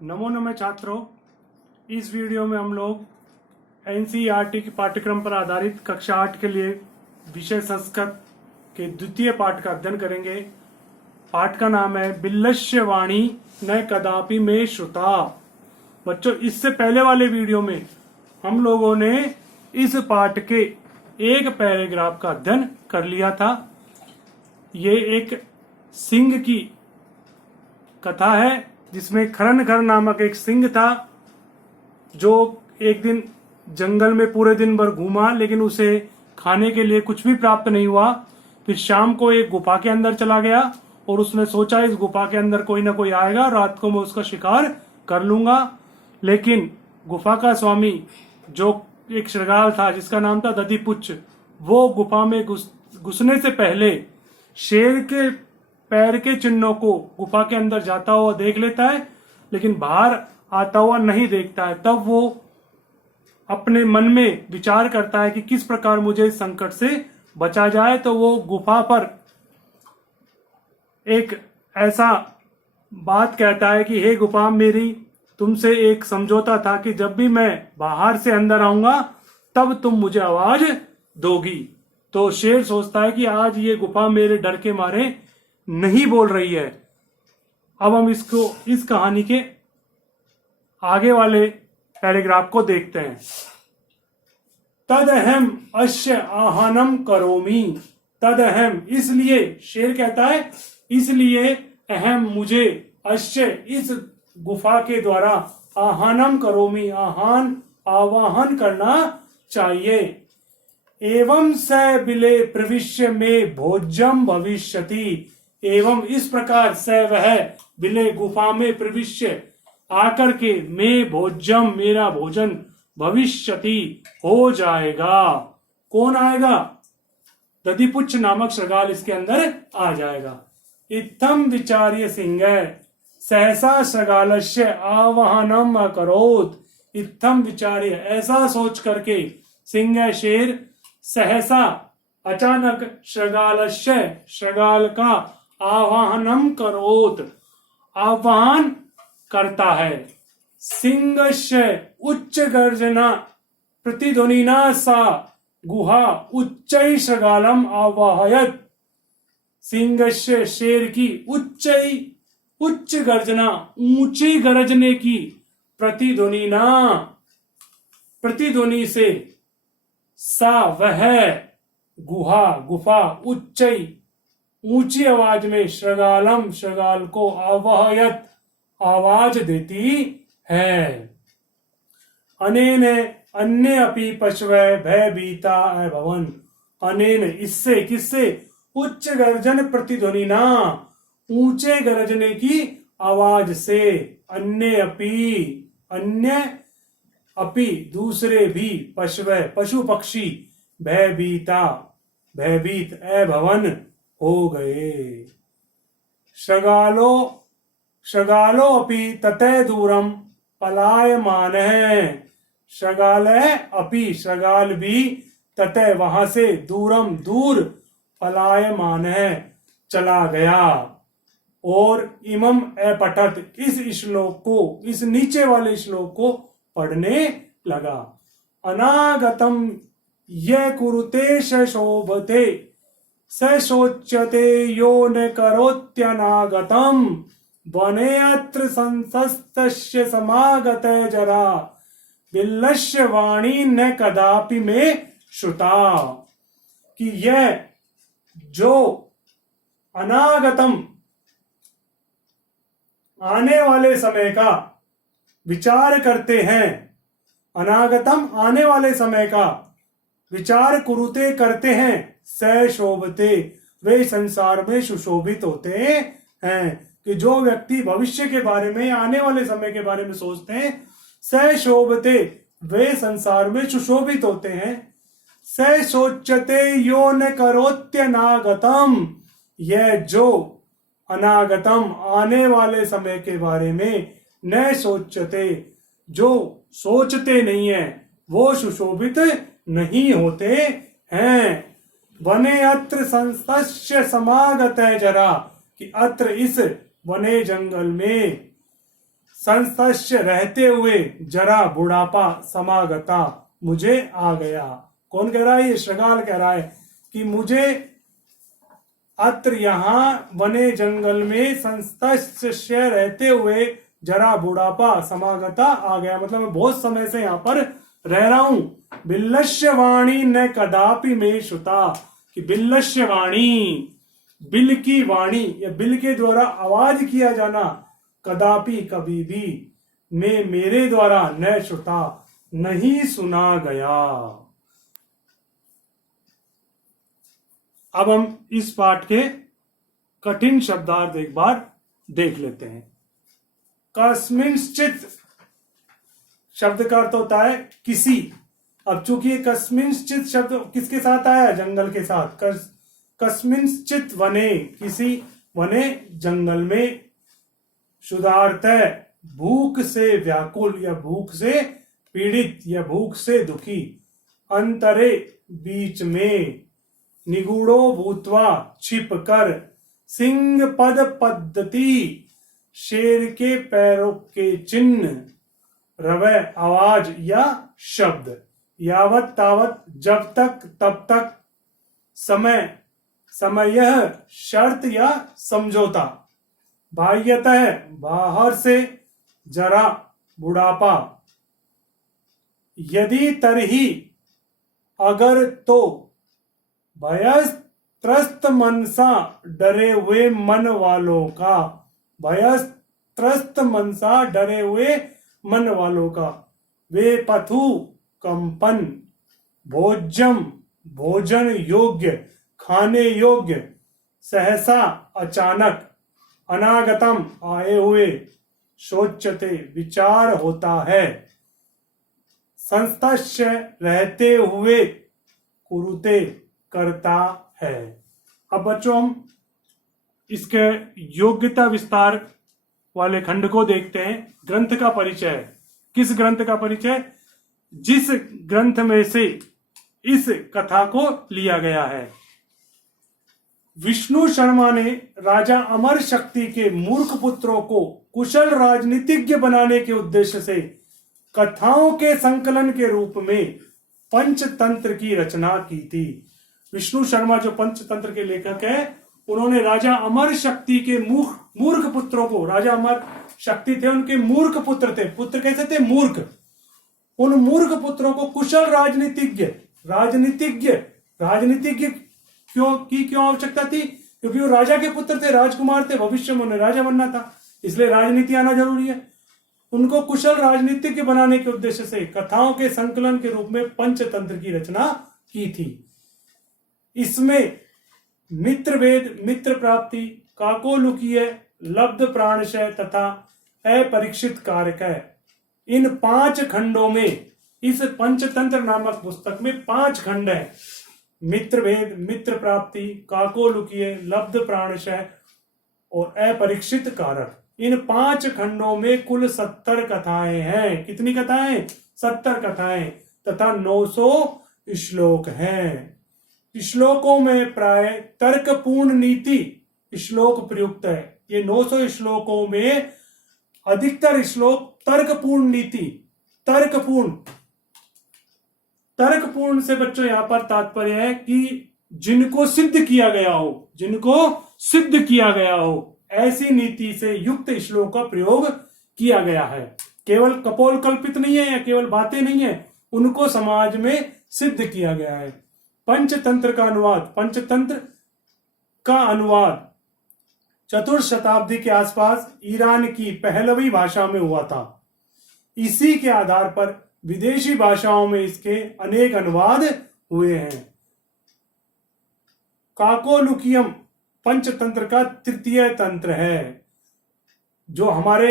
नमो नमः छात्रों। इस वीडियो में हम लोग एनसीईआरटी के पाठ्यक्रम पर आधारित कक्षा 8 के लिए विषय संस्कृत के द्वितीय पाठ का अध्ययन करेंगे। पाठ का नाम है बिल्लस्य वाणी न कदापि में श्रुता। बच्चों, इससे पहले वाले वीडियो में हम लोगों ने इस पाठ के एक पैराग्राफ का अध्ययन कर लिया था। ये एक सिंह की कथा है जिसमें खरनघर नामक एक सिंह था जो एक दिन जंगल में पूरे दिन भर घूमा, लेकिन उसे खाने के लिए कुछ भी प्राप्त नहीं हुआ। फिर शाम को एक गुफा के अंदर चला गया और उसने सोचा इस गुफा के अंदर कोई ना कोई आएगा, रात को मैं उसका शिकार कर लूंगा। लेकिन गुफा का स्वामी जो एक श्रृगाल था जिसका नाम था दधिपुच्छ, वो गुफा में घुसने से पहले शेर के पैर के चिन्हों को गुफा के अंदर जाता हुआ देख लेता है, लेकिन बाहर आता हुआ नहीं देखता है। तब वो अपने मन में विचार करता है कि किस प्रकार मुझे इस संकट से बचा जाए। तो वो गुफा पर एक ऐसा बात कहता है कि हे गुफा, मेरी तुमसे एक समझौता था कि जब भी मैं बाहर से अंदर आऊंगा तब तुम मुझे आवाज दोगी। तो शेर सोचता है कि आज ये गुफा मेरे डर के मारे नहीं बोल रही है। अब हम इस कहानी के आगे वाले पैराग्राफ को देखते हैं। तदहम अश्य आहानम करोमी। तदहम, इसलिए शेर कहता है, इसलिए अहम मुझे, अश्य इस गुफा के द्वारा, आहानम करोमी आवाहन करना चाहिए। एवं स बिले प्रविश्य में भोज्यम भविष्यति। एवं इस प्रकार स वह बिले गुफा में प्रविश्य आकर के में भोज्यम मेरा भोजन भविष्यति हो जाएगा। कौन आएगा? दधिपुच्छ नामक श्रृगाल इसके अंदर आ जाएगा। इत्थम विचार्य सिंह सहसा श्रृगालस्य आवाहनम अकरोत्। इत्थम विचार्य, ऐसा सोच करके सिंह शेर सहसा अचानक श्रृगालस्य श्रृगाल का आवाहनम करोत आह्वान करता है। सिंहस्य उच्च गर्जना प्रतिध्वनिना सा गुहा उच्चै श्रृगालम आवाहयत। सिंहस्य शेर की उच्च गर्जना, ऊंची गरजने की प्रतिध्वनि से सा वह गुफा उच्चई ऊंची आवाज में श्रृगालम श्रृगाल को आवाहयत आवाज देती है। अनेन अन्य अपि पशवः भयभीता अभवन्। अनेन इससे, किससे? उच्च गर्जन प्रतिध्वनिना, ऊंचे गरजने की आवाज से, अन्य अपि दूसरे भी, पशवः पशु पक्षी, भयभीत अभवन हो गए। श्रृगालो अपि ततः दूरम पलायमानः। श्रृगाल भी ततः वहां से दूर पलायमानः चला गया। और इमम अपठत, इस श्लोक को, इस नीचे वाले श्लोक को पढ़ने लगा। अनागतम ये कुरुते शोभते सशोच्यते यो न करोत्यनागतम वने अत्र संसस्तस्य समागत जरा बिल्लस्य वाणी न कदापि में श्रुता। कि यह जो अनागतम आने वाले समय का विचार करते हैं, अनागतम आने वाले समय का विचार कुरुते करते हैं, स शोभते वे संसार में सुशोभित होते हैं। कि जो व्यक्ति भविष्य के बारे में, आने वाले समय के बारे में सोचते हैं, स शोभते वे संसार में सुशोभित होते हैं। स सोचते यो न करोत्यनागतम, यह जो अनागतम आने वाले समय के बारे में न सोचते, जो सोचते नहीं है, वो सुशोभित नहीं होते हैं। वने अत्र संस्तस्य समागत जरा, कि अत्र इस वने जंगल में संस्तस्य रहते हुए जरा बुढ़ापा समागता मुझे आ गया। कौन कह रहा है? ये श्रृगाल कह रहा है कि मुझे अत्र यहां वने जंगल में संस्तस्य रहते हुए जरा बुढ़ापा समागता आ गया, मतलब मैं बहुत समय से यहां पर रह रहा हूं। बिल्लस्य वाणी न कदापि में श्रुता, कि बिल्लस्य वाणी, बिल की वाणी या बिल के द्वारा आवाज किया जाना, कदापि कभी भी, में मेरे द्वारा न श्रुता नहीं सुना गया। अब हम इस पाठ के कठिन शब्दार्थ एक बार देख लेते हैं। कस्मिंश्चित शब्द का अर्थ होता है किसी। अब चूंकि ये कस्मिंश्चित शब्द किसके साथ आया? जंगल के साथ। कस्मिंश्चित वने, किसी वने जंगल में, शुद्धार्थ है भूख से व्याकुल या भूख से पीड़ित या भूख से दुखी, अंतरे बीच में, निगूढ़ो भूतवा छिप कर, सिंह पद पद्धति शेर के पैरों के चिन्ह, रवै आवाज या शब्द, यावत तावत जब तक तब तक, समय समय शर्त या समझौता, बाह्यतः बाहर से, जरा बुढ़ापा, यदि तरही अगर तो, भयत्रस्त मनसा डरे हुए मन वालों का, भयत्रस्त मनसा डरे हुए मन वालों का, वे पथु कंपन, भोज्यम भोजन योग्य खाने योग्य, सहसा अचानक, अनागतम आए हुए, सोचते विचार होता है, संस्तस्य रहते हुए, कुरुते करता है। अब बच्चों हम इसके योग्यता विस्तार वाले खंड को देखते हैं। ग्रंथ का परिचय। किस ग्रंथ का परिचय? जिस ग्रंथ में से इस कथा को लिया गया है। विष्णु शर्मा ने राजा अमर शक्ति के मूर्ख पुत्रों को कुशल राजनीतिज्ञ बनाने के उद्देश्य से कथाओं के संकलन के रूप में पंचतंत्र की रचना की थी। विष्णु शर्मा जो पंचतंत्र के लेखक हैं, उन्होंने राजा अमर शक्ति के मूर्ख पुत्रों को, राजा अमर शक्ति थे उनके मूर्ख पुत्र थे। पुत्र कैसे थे? मूर्ख। उन मूर्ख पुत्रों को कुशल राजनीतिज्ञ क्यों आवश्यकता थी? क्योंकि वो राजा के पुत्र थे, राजकुमार थे, भविष्य में उन्हें राजा बनना था, इसलिए राजनीति आना जरूरी है। उनको कुशल राजनीतिज्ञ बनाने के उद्देश्य से कथाओं के संकलन के रूप में पंचतंत्र की रचना की थी। इसमें मित्रभेद, मित्र प्राप्ति, काकोलुकीय, लब्ध प्राणशय तथा अपरीक्षित कारक है। इन 5 खंडों में, इस पंचतंत्र नामक पुस्तक में 5 खंड है। मित्रभेद, मित्र प्राप्ति, काकोलुकीय, लब्ध प्राणशय और अपरीक्षित कारक। इन 5 खंडों में कुल 70 कथाएं हैं। कितनी कथाएं? 70 कथाएं तथा 900 श्लोक हैं। श्लोकों में प्राय तर्कपूर्ण नीति श्लोक प्रयुक्त है। ये 900 श्लोकों में अधिकतर श्लोक तर्कपूर्ण नीति, तर्कपूर्ण से बच्चों यहां पर तात्पर्य है कि जिनको सिद्ध किया गया हो, ऐसी नीति से युक्त श्लोक का प्रयोग किया गया है। केवल कपोल कल्पित नहीं है या केवल बातें नहीं है, उनको समाज में सिद्ध किया गया है। पंचतंत्र का अनुवाद 4th शताब्दी के आसपास ईरान की पहलवी भाषा में हुआ था। इसी के आधार पर विदेशी भाषाओं में इसके अनेक अनुवाद हुए हैं। काकोलुकियम पंचतंत्र का 3य तंत्र है। जो हमारे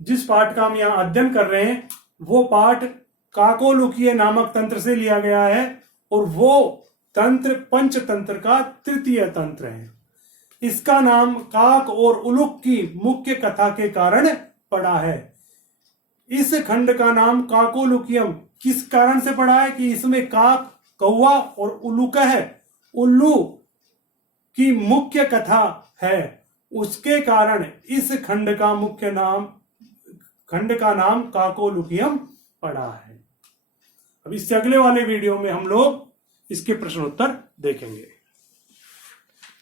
जिस पाठ का हम यहां अध्ययन कर रहे हैं, वो पाठ काकोलुकीय नामक तंत्र से लिया गया है और वो तंत्र पंचतंत्र का 3य तंत्र है। इसका नाम काक और उलुक की मुख्य कथा के कारण पड़ा है। इस खंड का नाम काकोलुकियम किस कारण से पड़ा है? कि इसमें काक, कौवा और उल्लू की मुख्य कथा है उसके कारण इस खंड का नाम काकोलुकियम पड़ा है। अब इससे अगले वाले वीडियो में हम लोग इसके प्रश्नोत्तर देखेंगे।